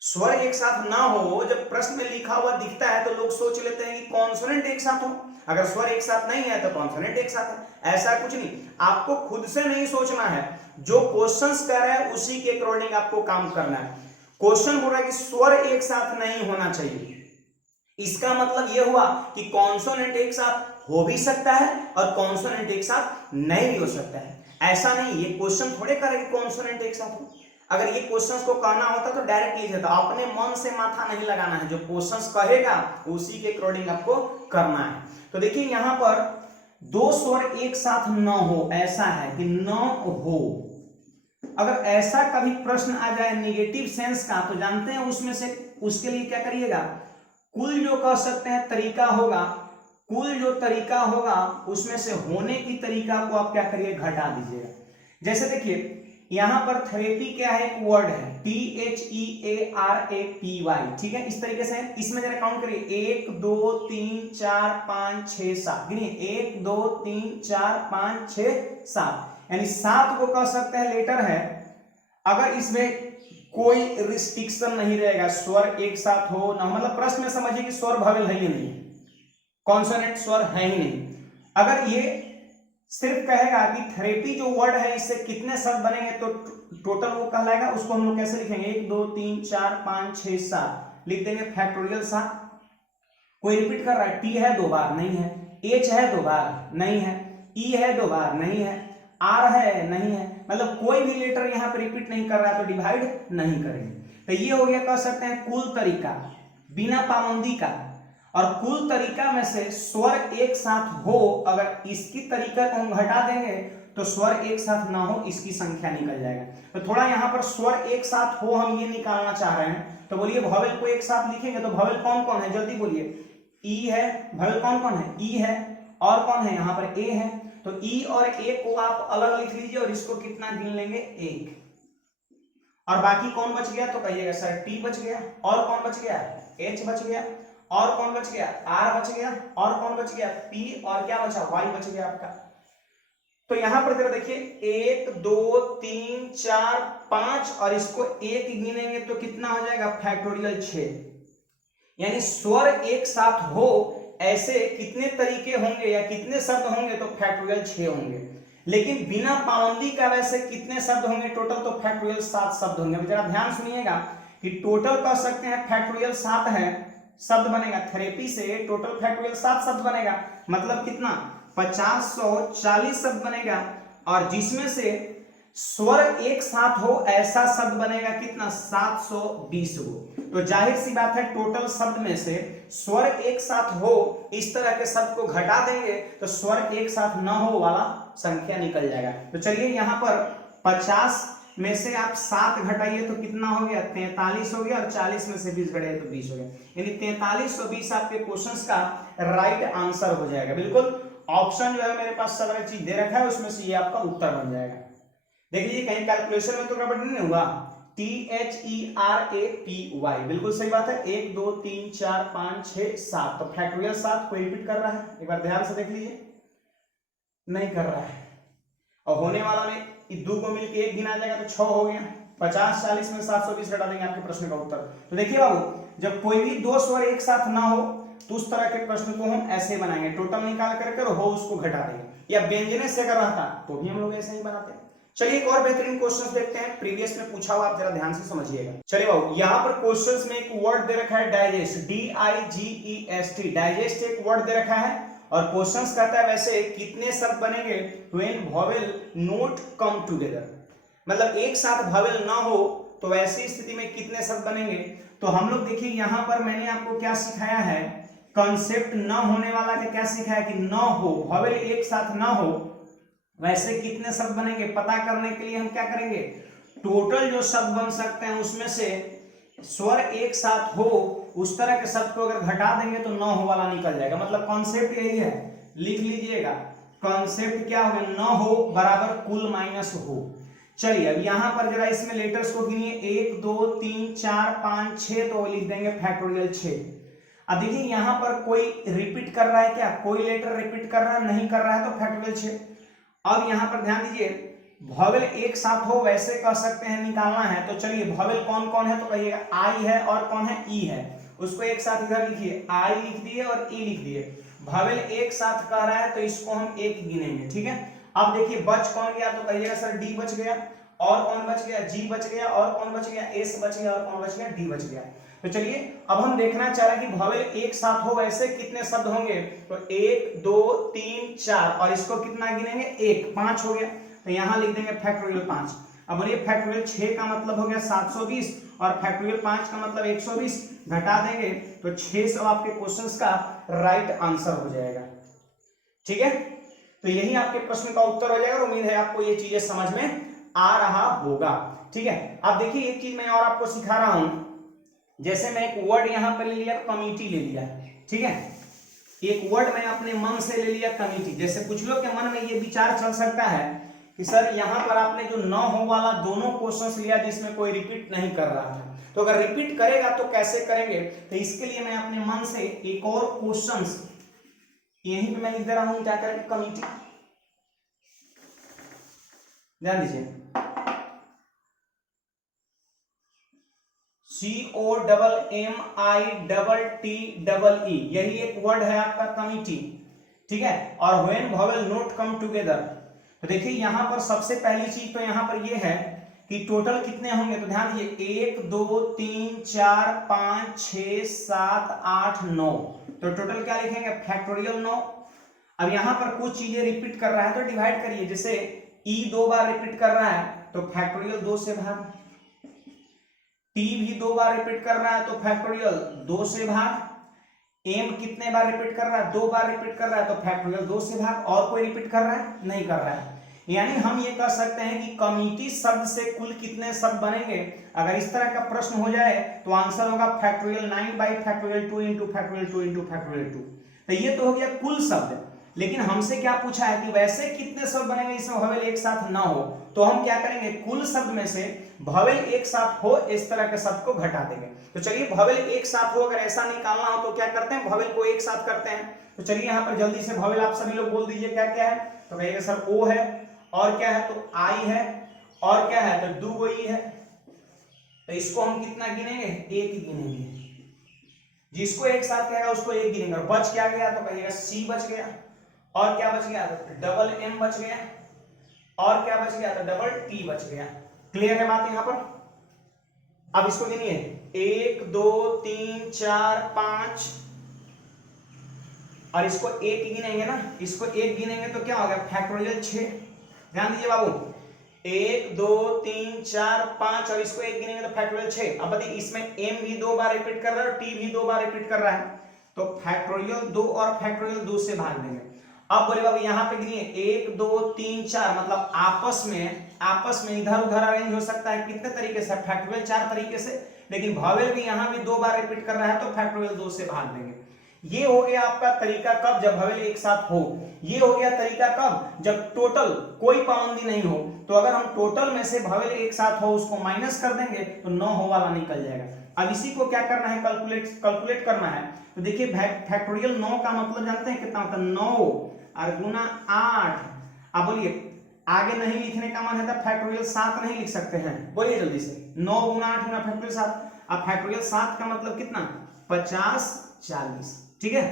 स्वर एक साथ ना हो जब प्रश्न में लिखा हुआ दिखता है तो लोग सोच लेते हैं कि कॉन्सोनेंट एक साथ हो, अगर स्वर एक साथ नहीं है तो कॉन्सोनेंट एक साथ है। ऐसा कुछ नहीं, आपको खुद से नहीं सोचना है, जो क्वेश्चंस कर रहा है उसी के अकॉर्डिंग आपको काम करना है। क्वेश्चन बोल रहा है कि स्वर एक साथ नहीं होना चाहिए, इसका मतलब यह हुआ कि कॉन्सोनेंट एक साथ हो भी सकता है और कॉन्सोनेंट एक साथ नहीं भी हो सकता है। ऐसा नहीं, ये क्वेश्चन थोड़े करे कि कॉन्सोनेंट एक साथ हो। अगर ये क्वेश्चंस को कहना होता तो डायरेक्ट लिख देता, अपने मन से माथा नहीं लगाना है, जो क्वेश्चंस कहेगा उसी के अकॉर्डिंग आपको करना है। तो देखिए यहां पर दो स्वर एक साथ न हो, ऐसा है कि न हो। अगर ऐसा कभी प्रश्न आ जाए नेगेटिव सेंस का, तो जानते हैं उसमें से उसके लिए क्या करिएगा, कुल जो कह सकते हैं तरीका होगा, कुल जो तरीका होगा उसमें से होने की तरीका को आप क्या करिए, घटा दीजिएगा। जैसे देखिए यहां पर थेरेपी क्या है, एक वर्ड है THERAPY, ठीक है। इस तरीके से इसमें जरा काउंट करिए, 1 2 3 4 5 6 7, गिनिए 1 2 3 4 5 6 7, यानी 7 को कह सकते हैं लेटर है। अगर इसमें कोई रिस्ट्रिक्शन नहीं रहेगा, स्वर एक साथ हो ना, मतलब प्रश्न में समझिए कि स्वर वॉवेल है ही नहीं, कॉन्सोनेंट स्वर है ही नहीं। अगर ये सिर्फ कहेगा कि थेरेपी जो वर्ड है इससे कितने शब्द बनेंगे, तो टोटल वो कहलाएगा, उसको हम लोग कैसे लिखेंगे, 1 2 3 4 5 6 7 लिख देंगे, फैक्टोरियल 7। कोई रिपीट कर रहा है, T है 2 बार नहीं है, H है 2 बार नहीं है, E है 2 बार नहीं है, R है नहीं है, मतलब कोई भी लेटर यहाँ पे रिपीट नहीं कर रहा है तो डिवाइड नहीं करेंगे। तो ये हो गया, कह सकते हैं कुल तरीका बिना पाबंदी का। और कुल तरीका में से स्वर एक साथ हो, अगर इसकी तरीका को हम घटा देंगे तो स्वर एक साथ ना हो, इसकी संख्या निकल जाएगा। तो थोड़ा यहाँ पर स्वर एक साथ हो हम ये निकालना चाह रहे हैं, तो बोलिए वॉवेल को एक साथ लिखेंगे तो वॉवेल कौन कौन है, जल्दी बोलिए। ई है, वॉवेल कौन कौन है, ई है, और कौन है यहाँ पर, ए है। तो ई और ए को आप अलग लिख लीजिए और इसको कितना गिन लेंगे, 1। और बाकी कौन बच गया, तो कहिएगा सर टी बच गया, और कौन बच गया, एच बच गया, और कौन बच गया, आर बच गया, और कौन बच गया, पी, और क्या बचा, वाई बच गया आपका। तो यहां पर जरा देखिए 1 2 3 4 5 और इसको 1 गिनेंगे तो कितना हो जाएगा, फैक्टोरियल 6। यानी स्वर एक साथ हो ऐसे कितने तरीके होंगे या कितने शब्द होंगे, तो फैक्टोरियल 6 होंगे। लेकिन बिना पाबंदी का वैसे कितने शब्द होंगे टोटल, तो फैक्टोरियल 7 शब्द होंगे। जरा ध्यान सुनिएगा कि टोटल कह सकते हैं फैक्टोरियल 7 है, शब्द बनेगा थेरेपी से टोटल फैक्टोरियल 7 शब्द बनेगा, मतलब कितना 5040 शब्द बनेगा। और जिसमें से स्वर एक साथ हो ऐसा शब्द बनेगा कितना, 720 गो। तो जाहिर सी बात है टोटल शब्द में से स्वर एक साथ हो इस तरह के शब्द को घटा देंगे तो स्वर एक साथ न हो वाला संख्या निकल जाएगा। तो चलिए यहाँ पर 50 में से आप 7 घटाइए तो कितना हो गया, 43 हो गया, और 40 में से 20 घटाइए तो 20 हो गया, यानी 4320 आपके क्वेश्चंस का राइट आंसर हो जाएगा। बिल्कुल ऑप्शन जो है मेरे पास सारा चीज दे रखा है, उसमें से ये आपका उत्तर बन जाएगा। देख लीजिए कहीं कैलकुलेशन में तो गड़बड़ नहीं हुआ, THERAPY, बिल्कुल सही बात है। 1 2 3 4 5 6 7, तो फैक्टोरियल 7 कोई रिपीट कर रहा है, एक बार ध्यान से देख लीजिए, नहीं कर रहा है। और होने वाला में 2 को मिलकर 1 गिना जाएगा तो 6 हो गया, 5040 में 720 घटा देंगे, आपके प्रश्न का उत्तर। तो देखिए बाबू, जब कोई भी दो स्वर एक साथ ना हो तो उस तरह के प्रश्न को हम ऐसे बनाएंगे, टोटल निकाल करके और हो उसको घटा देंगे, या व्यंजने से अगर रहता तो भी हम लोग ऐसे ही बनाते हैं। चलिए एक और बेहतरीन क्वेश्चन देखते हैं, प्रीवियस में पूछा हुआ, आप जरा ध्यान से समझिएगा। चलिए बाबू, यहाँ पर क्वेश्चंस में एक वर्ड दे रखा है डाइजेस्ट, DIGEST, डाइजेस्ट एक वर्ड दे रखा है, और क्वेश्चंस कहता है वैसे कितने शब्द बनेंगे when vowel note come together, मतलब एक साथ वॉवेल ना हो तो वैसी स्थिति में कितने शब्द बनेंगे। तो हम लोग देखिए यहाँ पर मैंने आपको क्या सिखाया है, कॉन्सेप्ट न होने वाला का क्या सिखाया कि न हो, वॉवेल एक साथ न हो वैसे कितने शब्द बनेंगे। पता करने के लिए हम क्या करेंगे, टोटल जो शब्द बन सकते हैं उसमें से स्वर एक साथ हो उस तरह के शब्द को अगर घटा देंगे तो न हो वाला निकल जाएगा। मतलब कॉन्सेप्ट यही है, लिख लीजिएगा, कॉन्सेप्ट क्या हो, न हो बराबर कुल माइनस हो। चलिए अब यहां पर जरा इसमें लेटर्स को गिनिए, 1 2 3 4 5 6, तो लिख देंगे फैक्टोरियल 6। अब देखिए यहां पर कोई रिपीट कर रहा है क्या, कोई लेटर रिपीट कर रहा है नहीं कर रहा है, तो फैक्टोरियल 6। अब यहां पर ध्यान दीजिए, वॉवेल एक साथ हो वैसे कह सकते हैं, निकालना है तो चलिए वॉवेल कौन कौन है, तो कहिएगा आई है और कौन है, ई है। उसको एक साथ इधर लिखिए, आई लिख दिए और ई लिख दिए। वॉवेल एक साथ कह रहा है तो इसको हम एक गिनेंगे, ठीक है। अब देखिए बच कौन गया, तो कहिएगा सर डी बच गया, और कौन बच गया, जी बच गया, और कौन बच गया, एस बच गया, और कौन बच गया, डी बच गया। तो चलिए अब हम देखना चाह रहे हैं कि वॉवेल एक साथ हो वैसे कितने शब्द होंगे। तो 1 2 3 4, और इसको कितना गिनेंगे, 1 5 हो गया, तो यहां लिख देंगे फैक्टोरियल 5। अब बोलिए फैक्टोरियल 6 का मतलब हो गया 720 और फैक्टोरियल 5 का मतलब 120, घटा देंगे तो 600 आपके क्वेश्चंस का राइट आंसर हो जाएगा। ठीक है, तो यही आपके प्रश्न का उत्तर हो जाएगा और उम्मीद है आपको ये चीजें समझ में आ रहा होगा। ठीक है, अब देखिए एक चीज मैं और आपको सिखा रहा हूं, जैसे मैं एक वर्ड यहां पर ले लिया, कमिटी ले लिया, ठीक है, एक वर्ड मैं अपने मन से ले लिया कमिटी। जैसे कुछ लोग के मन में ये विचार चल सकता है कि सर यहां पर आपने जो न हो वाला दोनों क्वेश्चंस लिया जिसमें कोई रिपीट नहीं कर रहा था, तो अगर रिपीट करेगा तो कैसे करेंगे। तो इसके लिए मैं अपने मन से एक और क्वेश्चंस यहीं पे मैं लिख दे रहा हूं, क्या करेंगे, कमिटी। ध्यान दीजिए, COMMITTE, यही एक वर्ड है आपका कमिटी, ठीक है। और when vowel note come together, तो देखिए यहां पर सबसे पहली चीज तो यहां पर ये है कि टोटल कितने होंगे। तो ध्यान दीजिए 1 2 3 4 5 6 7 8 9, तो टोटल क्या लिखेंगे, फैक्टोरियल 9। अब यहां पर कुछ चीजें रिपीट कर रहा है तो डिवाइड करिए, जैसे ई 2 बार रिपीट कर रहा है तो फैक्टोरियल 2 से भाग, टी भी 2 बार रिपीट कर रहा है तो फैक्टोरियल 2 से भाग, एम कितने बार रिपीट कर रहा है, 2 बार रिपीट कर रहा है तो फैक्टोरियल 2 से भाग, और कोई रिपीट कर रहा है, नहीं कर रहा है। यानी हम ये कह सकते हैं कि कमिटी शब्द से कुल कितने शब्द बनेंगे। अगर इस तरह का प्रश्न हो जाए तो आंसर होगा factorial 9 by factorial 2 into factorial 2 into factorial 2। तो ये तो हो गया कुल शब्द, लेकिन हमसे क्या पूछा है कि वैसे कितने शब्द बनेंगे इसमें वॉवेल एक साथ ना हो। तो हम क्या करेंगे, कुल शब्द में से वॉवेल एक साथ हो इस तरह के शब्द को घटा देंगे। तो चलिए वॉवेल एक साथ हो अगर ऐसा निकालना हो तो क्या करते हैं, वॉवेल को एक साथ करते हैं। तो चलिए यहाँ पर जल्दी से वॉवेल आप सभी लोग बोल दीजिए क्या क्या है। तो कहिएगा सर ओ है, और क्या है, तो आई है, और क्या है, तो 2 ई है। तो इसको हम कितना गिनेंगे, 1 गिनेंगे। जिसको एक साथ कहेगा उसको 1 गिनेंगे। और बच क्या गया, तो कहिएगा सी बच गया, और क्या बच गया, तो डबल एम बच गया, और क्या बच गया, तो डबल टी बच गया। क्लियर है बात यहां पर। अब इसको गिनिए 1 2 3 4 5, और इसको 1 गिनेंगे ना, इसको 1 गिनेंगे तो क्या होगा, फैक्टोरियल 6। ध्यान दीजिए बाबू, 1 2 3 4 5, और इसको 1 गिनेंगे तो फैक्टोरियल 6। अब बताइए इसमें एम भी 2 बार रिपीट कर रहा है और टी भी 2 बार रिपीट कर रहा है, तो फैक्टोरियल 2 और फैक्टोरियल 2 से भाग देंगे। अब बोले बाबू यहाँ पे गिनिए 1 2 3 4, मतलब आपस में इधर उधर अरेंज हो सकता है कितने तरीके से, फैक्टोरियल 4 तरीके से, लेकिन वॉवेल भी यहाँ भी 2 बार रिपीट कर रहा है तो फैक्टोरियल 2 से भाग देंगे। ये हो गया आपका तरीका कब, जब वॉवेल एक साथ हो। ये हो गया तरीका कब, जब टोटल कोई पाबंदी नहीं हो। तो अगर हम टोटल में से वॉवेल एक साथ हो उसको माइनस कर देंगे तो 9 हो वाला निकल जाएगा। अब इसी को क्या करना है, कैलकुलेट करना है। तो देखिए फैक्टोरियल 9 का मतलब जानते हैं कितना होता है, 9 और गुना 8। अब बोलिए आगे नहीं लिखने का मन है तो फैक्टोरियल 7 नहीं लिख सकते हैं, बोलिए जल्दी से, 9 गुना 8 गुना फैक्टोरियल 7। अब फैक्टोरियल 7 का मतलब कितना, 50 40, ठीक है।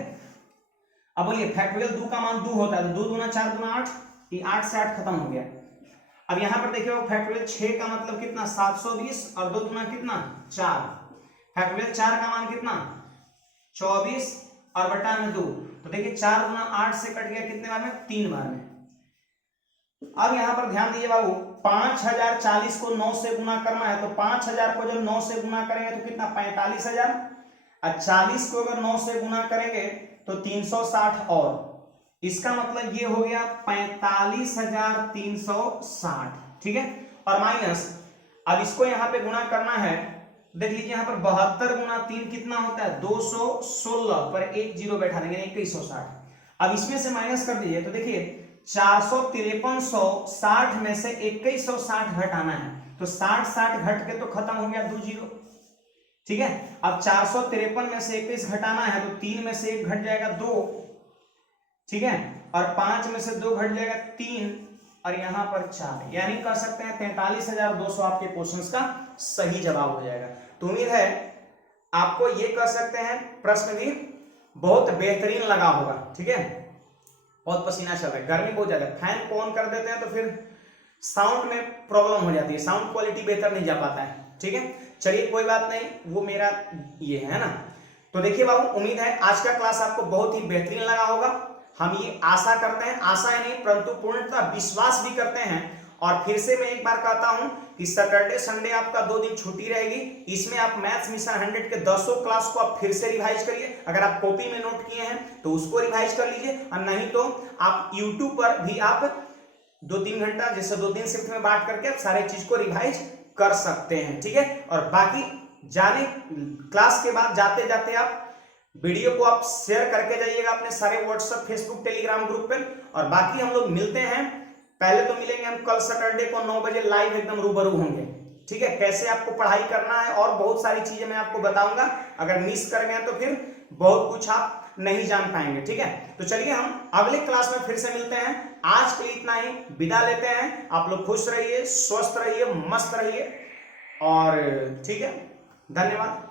अब बोलिए फैक्टोरियल 2 का मान 2 होता है, तो 2 गुना 4 गुना 8, ये 8 से 8 खत्म हो गया। अब यहां पर देखिए फैक्टोरियल 6 का मतलब कितना, 720, और 2 गुना कितना 4। फैक्टोरियल 4 का मान कितना 24 और बटा में 2, तो देखिए 4 गुना 8 से कट गया कितने बार में, 3 बार में। अब यहां पर ध्यान दीजिए बाबू, 5040 को 9 से गुना करना है, तो 5000 को जब 9 से गुना करेंगे तो कितना 45,000, और 40 को अगर 9 से गुना करेंगे तो 360, और इसका मतलब ये हो गया 45,360, ठीक है। और माइनस, अब इसको यहां पे गुना करना है, देख लीजिए यहां पर 72 गुना 3 कितना होता है 216, पर एक जीरो बैठा देंगे 2160। अब इसमें से माइनस कर दीजिए तो देखिए 45360 में से 2160 घटाना है, तो 60 घट के तो खत्म हो गया 2 जीरो, ठीक है। अब 453 में से 21 घटाना है, तो 3 में से 1 घट जाएगा 2, ठीक है, और 5 में से 2 घट जाएगा 3, और यहां पर 4, यानी कह सकते हैं 43,200 आपके क्वेश्चंस का सही जवाब हो जाएगा। तो उम्मीद है आपको ये कह सकते हैं प्रश्न भी बहुत बेहतरीन लगा होगा, ठीक है। बहुत पसीना चल रहा है, गर्मी बहुत ज्यादा है, फैन को ऑन कर देते हैं तो फिर साउंड में प्रॉब्लम हो जाती है, साउंड क्वालिटी बेहतर नहीं जा पाता है, ठीक है। चलिए कोई बात नहीं, वो मेरा ये है ना। तो देखिए बाबू, उम्मीद है आज का क्लास आपको बहुत ही बेहतरीन लगा होगा। हम ये आशा करते हैं, आशा है नहीं परंतु पूर्णतः विश्वास भी करते हैं। और फिर से मैं एक बार कहता हूं कि सैटरडे संडे आपका 2 दिन छुट्टी रहेगी, इसमें आप मैथ्स मिशन 100 के 10 क्लास को आप फिर से रिवाइज करिए। अगर आप कॉपी में नोट किए हैं तो उसको रिवाइज कर लीजिए, और नहीं तो आप यूट्यूब पर भी आप 2-3 घंटा जैसे 2-3 शिफ्ट में बांट करके आप सारे चीज को रिवाइज कर सकते हैं, ठीक है। और बाकी जाने क्लास के बाद जाते जाते आप वीडियो को आप शेयर करके जाइएगा अपने सारे व्हाट्सएप, फेसबुक, टेलीग्राम ग्रुप पे। और बाकी हम लोग मिलते हैं, पहले तो मिलेंगे हम कल सैटरडे को 9 बजे लाइव एकदम रूबरू होंगे, ठीक है। कैसे आपको पढ़ाई करना है और बहुत सारी चीजें मैं आपको बताऊंगा, अगर मिस कर गए तो फिर बहुत कुछ आप नहीं जान पाएंगे, ठीक है। तो चलिए हम अगले क्लास में फिर से मिलते हैं। आज के लिए इतना ही, विदा लेते हैं। आप लोग खुश रहिए, स्वस्थ रहिए, मस्त रहिए, और ठीक है, धन्यवाद।